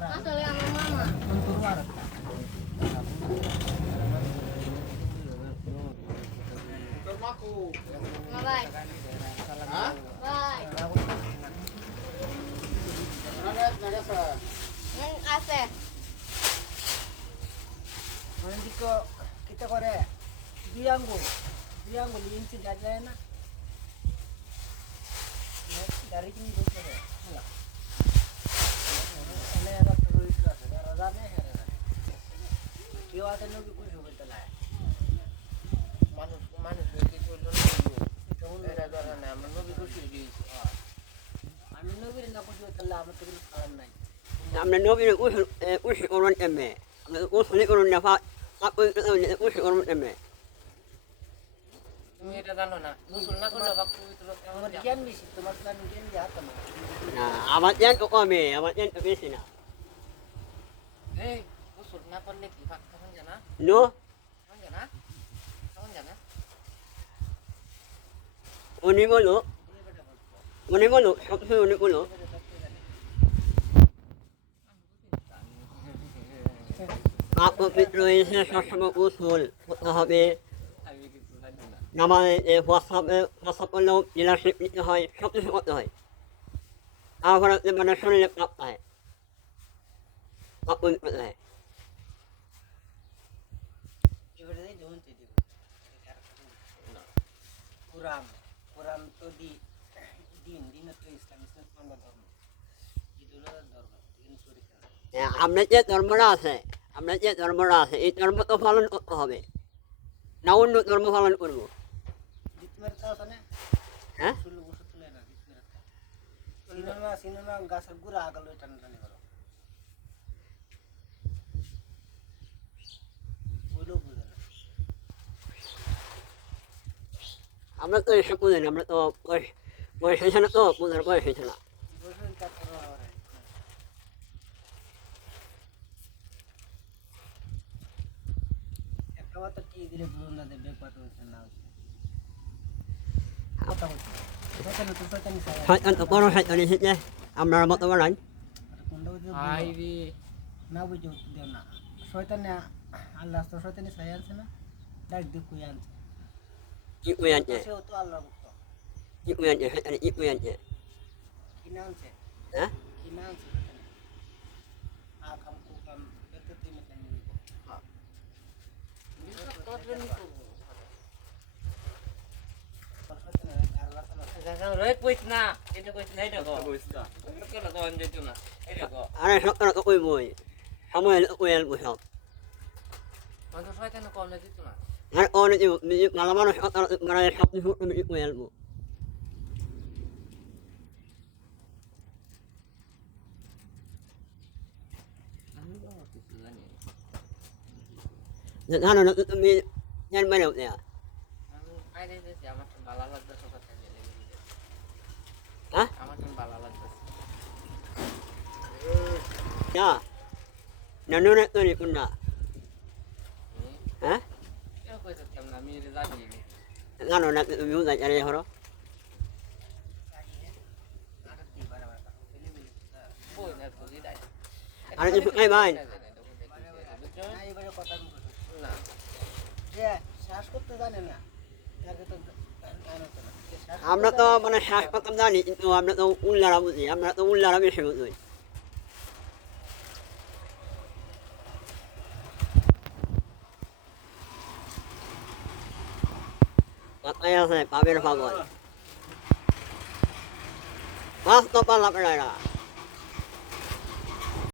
Asal yang mama. Bye. Bye. Yang ase. Nanti kita kore bianggu linci jajan na dari ini dulu kore lah ini ada terus ada razane है क्यों आते लोग कुछ हो गया है मानुष के चलो तो मेरा द्वारा ना मनो भी कुछ ही मनो भी ना कुछ होता है मतलब काम नहीं আমরা নবীর উশি করুন এমে আমরা উশি করুন না আপনি উশি করুন এমে তুমি এটা জানো না গোসল না করলে বাপ পবিত্র আমার জ্ঞান বেশি তোমার তো আমি জ্ঞান দিয়ে হাতে না আমার জ্ঞান তো কমে আমার জ্ঞান তো বেশি না এই গোসল না করলে কি ভাত খাবেন জানা নো খাবেন জানা উনি বলো সবসময় উনি বলো পাপ পবিত্র এসে সবসময় উসুল করতে হবে নামাজে প্রস্তাব করলেও ডিলারশিপ নিতে হয় সব কিছু করতে হয় তারপরে মানে শরীরে পাপ হয় পাপ পবিত্র হয় এবারে ধুনতে দিব কোরআন তো দিন তো ইসলাম ধর্ম এগুলো ধর্ম দিন শরীর আমরা যে ধর্মটা আছে এই ধর্ম তো পালন করতে হবে না অন্য ধর্ম পালন করবো হ্যাঁ সিনেমা গাছের গুড়া আগাল টানি করো বইলেও বুঝে না আমরা তো এসব বুঝি না আমরা তো বয়স হয়েছে না তো বুঝার বয়স হয়েছে না একটা কথা কি দিলে বুঝুন না দেবে কত হচ্ছে না শয়তান তো বড় শয়তান এসেছে আপনার মতো বলেন আইরি না বুঝে দেও না শয়তানে আল্লাহ তো শয়তানি ছায়া আছে না ডাক দিয়ে কই আনছে কি কই আনছে সেও তো আল্লাহ ভক্ত কি কই আনছে শয়তান কি কই আনছে কি না আনছে হ্যাঁ কি না আনছে আকাম কুকাম বেতে তিনে কেন নিব হ্যাঁ আরে সত্য তো কই বই সময় কই আলবো সব আর অনেক ভালো মানুষ মানে সব কিছু কই আলবো জানো না তুমি জানবে না হ্যাঁ Ya, nanu nak tu ni pun nak. Hah? Ngano nak tu biu tak cari horo? Anak jemput kai main. আমরা তো মানে শ্বাস প্রথম জানি কিন্তু আমরা তো উল্লারা বুঝি আমরা তো উল্লারা বেশি বুঝি কথাই আছে পাবের পাগল মাছ তো পাল্লা পেড়ায় না